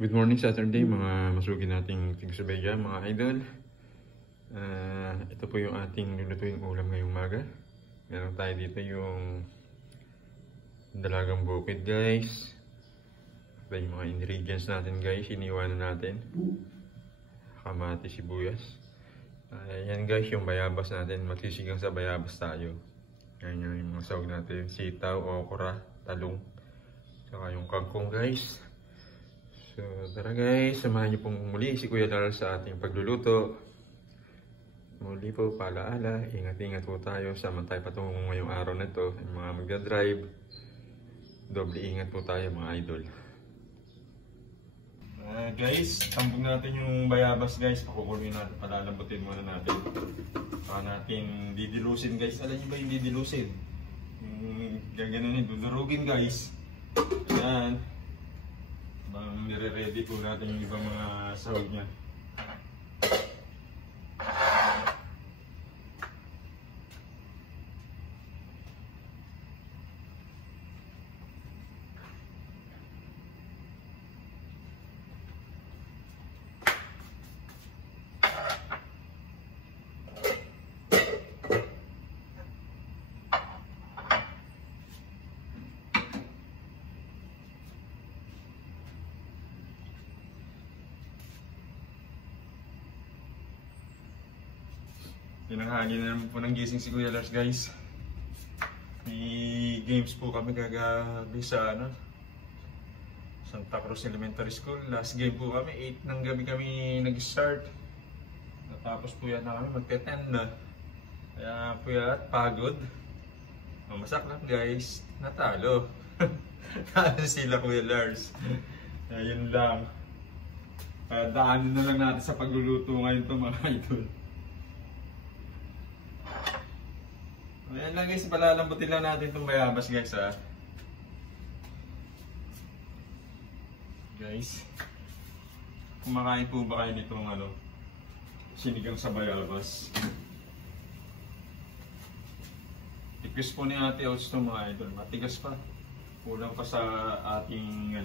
Good morning Saturday mga masugi nating tigsabay dyan mga idol. Ito po yung ating lulutuing ulam ngayong umaga. Meron tayo dito yung dalagang bukid guys. Ito yung mga ingredients natin guys, iniwanan natin. Kamatis, sibuyas. Yan guys yung bayabas natin, matisigang sa bayabas tayo. Yan yung mga sahog natin, sitaw, okra, talong. Saka yung kangkong guys. So tara guys, samahan niyo pong muli si Kuya Lars sa ating pagluluto. Muli po, paalaala, ingat-ingat po tayo. Sama tayo patungo ngayong araw na ito. Yung mga magdadrive, doble ingat po tayo mga idol. Guys, tambog natin yung bayabas guys. Pakukuloyin natin, palalambutin muna natin. Saka natin didilusin guys. Alam niyo ba yung didilusin? Gaganunin, dudurugin guys. Ayan. Nire-ready po natin yung ibang mga sahog niya. Pinanghagi na naman po ng gising si Kuya Lars guys. May games po kami kagabi sa Santa Cruz Elementary School. Last game po kami, 8 ng gabi kami nag-start. Natapos po yan na kami, magte-10 na. Kaya po yan, pagod. Masak lang guys, natalo. Natalo sila Kuya Lars. Ayun lang. Daanin na lang natin sa pagluluto ngayon ito mga idol. Ayan lang guys, palalambutin lang natin itong bayabas guys ha. Guys, kumakain po ba kayo nitong sinigang sa bayabas? Tigas po ni Ate Outs ito mga idol, matigas pa. Kulang pa sa ating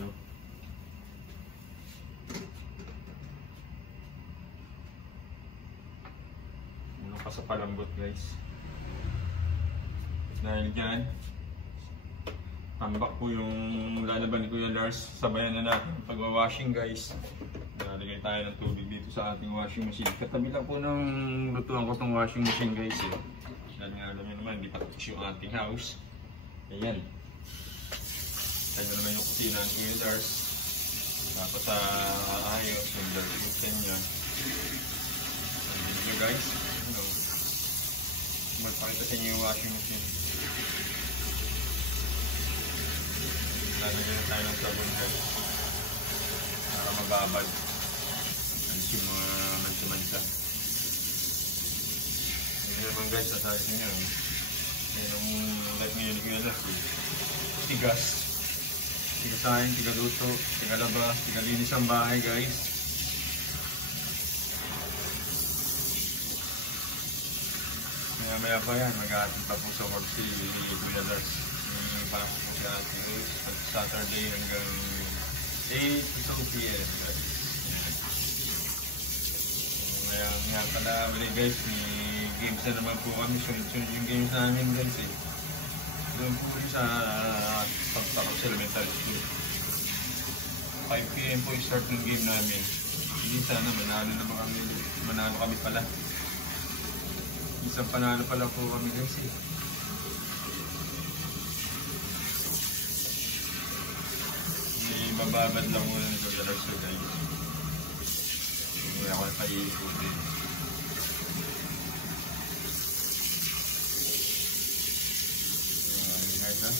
kulang pa sa palambot guys. Dahil dyan, tambak po yung lalaban ni Kuya Lars. Sabayan na natin pag-washing guys. Nalagay tayo ng tubig dito sa ating washing machine. Katabi lang po ng lutuan ko itong washing machine guys eh. Dahil nga alam nyo naman, hindi patouch yung ating house. Ayan. Kaya naman yung kusina ni Kuya Lars. Tapos sa ayos, yung darbusin niya. Andun nyo guys. Magpakita sa inyo yung washing machine. Lalagyan na tayo ng sabon guys para mababad alis yung mga mansa-mansa. Hindi naman guys, sasabi sa inyo yung life ngayon ko yun tigas tigasahin, tigaluto, tigalaba, tigalinis ang bahay guys. Maya pa yan, mag-aatin pa po sa work si Kuya Lars. Pasok po siya Saturday hanggang 8 to 2 p.m. guys. Maya nga pala bali guys, may games na naman po kami. Sunod-sunod yung games namin guys eh. Doon po sa Santa Cruz Elementary School. 5 p.m. po yung start ng game namin. Hindi sana manalo kami pala. Isang panalo pala po kami guys eh. Mababad lang muna nito Kuya Lars guys. Hindi ako na paiikutin. Guys ha.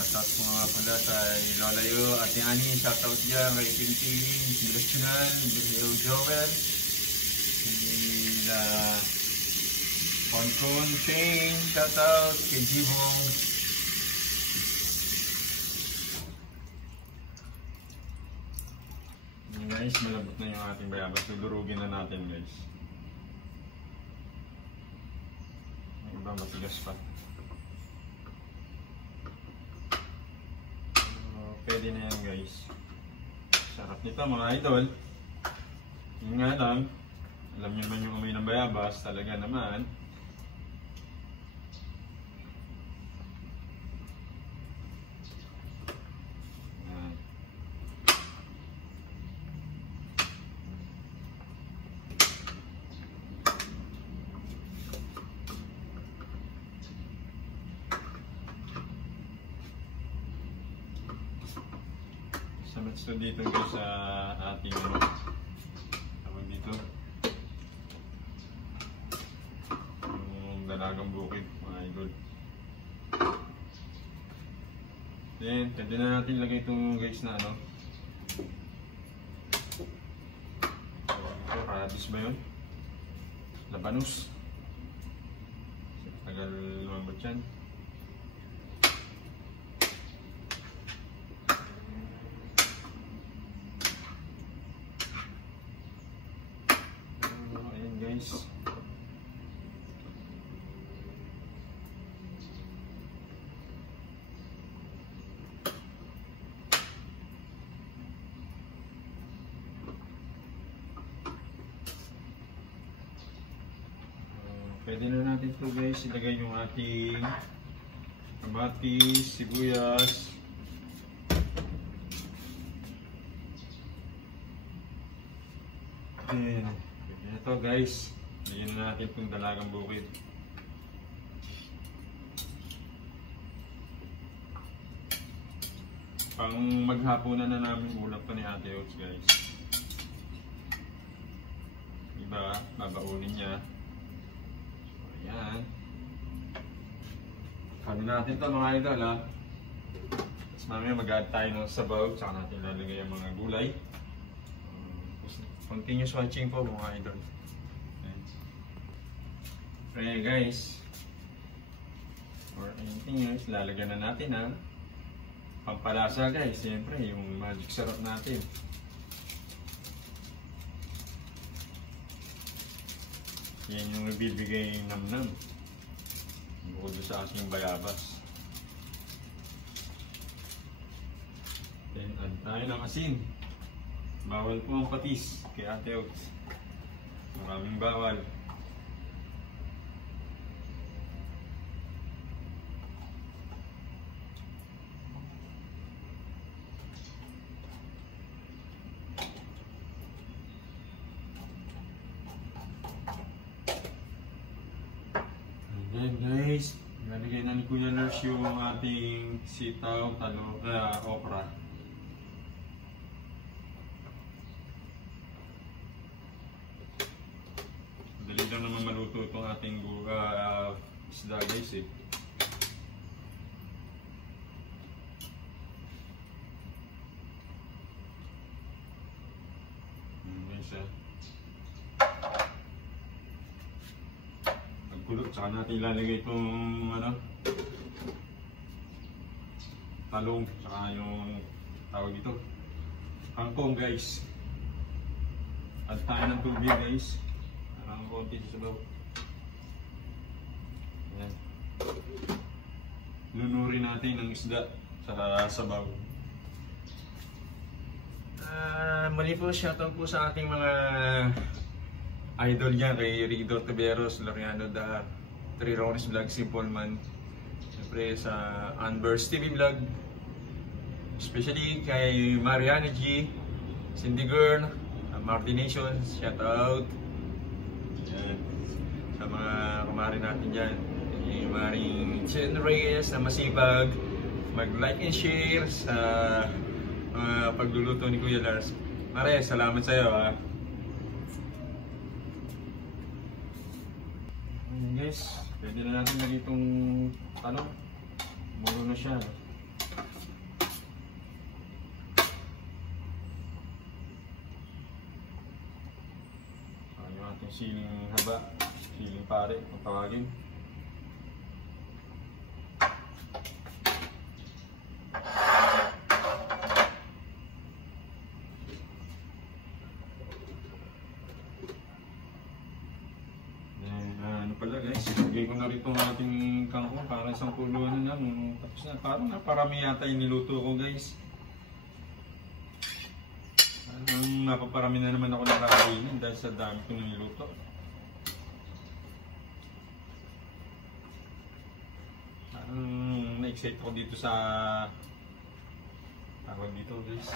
Shoutout po nga pala sa Lola Yo, Ate Ani, shoutout dyan kay Pintiling, si Rational, si Joel, sila Concon Chain, shoutout kay Jibong. Guys, malambot na yung ating bayabas. Dudurugin na natin guys. Yung iba matigas pa. Pwede na yan guys. Sarap. sarap nito mga idol. Yun nga lang, alam niyo naman yung amoy ng bayabas, talaga naman. So dito guys sa ating tawag dito yung dalagang bukid mga idol. Then pwede na natin lagay itong guys na ano, radis ba yun? Labanus. Tagal lumambot yan. Guys, pwede na natin ito guys, ilagay yung ating kamatis, sibuyas. Ayan. Ito guys, lagyan na natin itong dalagang bukid. Pang maghapunan na namin ulam pa ni Ate Oats guys. Diba? Babaunin niya. So, ayan. Kami natin ito mga idol ha. Tapos mamaya mag-add tayo ng sabaw, tsaka natin lalagay ang mga gulay. Continuous watching po mga idol. Okay guys, for anything else, lalagyan na natin ang pampalasa guys. Siyempre yung magic syrup natin. Yan yung bibigay nam-nam bukod sa aking bayabas. Then add tayo ng asin. Bawal po ang patis kay Ate Oats. Maraming bawal. Ayan guys, lalagay na ni Kuya Lars yung ating sitaw, okra. Dali lang naman maluto itong ating isda guys eh. Guys nagkulot, saka natin ilalagay itong ano, talong, saka yung tawag ito, kangkong guys. Add tayo ng tubig guys. Ang konti sa sabaw. Ayan. Lunurin natin ang isda sa sabaw. Muli po, shoutout po sa ating mga idol dyan, kay Rido Tiberos, Loriano Da, Trironis Vlog, Simple Man. Siyempre sa Anvers TV Vlog. Especially kay Mariana G, Cindy Girl, Martin Nation, shoutout. Yan. Sa mga kumari natin dyan, yung maring Chen Reyes na masipag mag-like and share sa pagluluto ni Kuya Lars. Mare, salamat sa iyo ha. Ayan guys, pwede na natin lagay itong talong. Muro na siya. Yung siling haba, siling pare, kung tawagin. Ano pala guys, ilagay ko na rin itong ating kangkong para isang puluhan na lang. Tapos na, parang naparami yata yung niluto ko guys. mapaparami na naman ako ng kakainin dahil sa dami ko niluto. Na-excite ako dito sa tawag dito guys.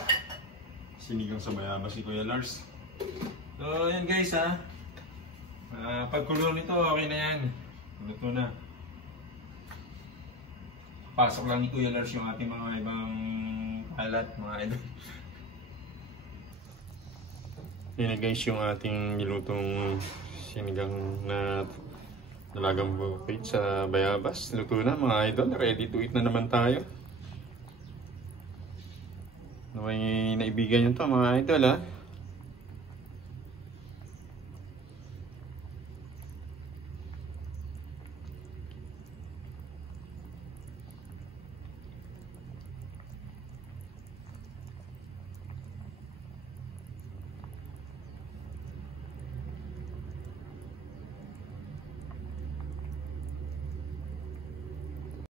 Sinigang sa bayabas si Kuya Lars. So yan guys ha. Pagkulo nito okay na yan. Luto na. Pasok lang ni Kuya Lars yung ating mga ibang alat, mga idol. Yan guys yung ating nilutong sinigang na dalagang bukid sa bayabas. Luto na mga idol. Ready to eat na naman tayo. May naibigan nyo to mga idol ha.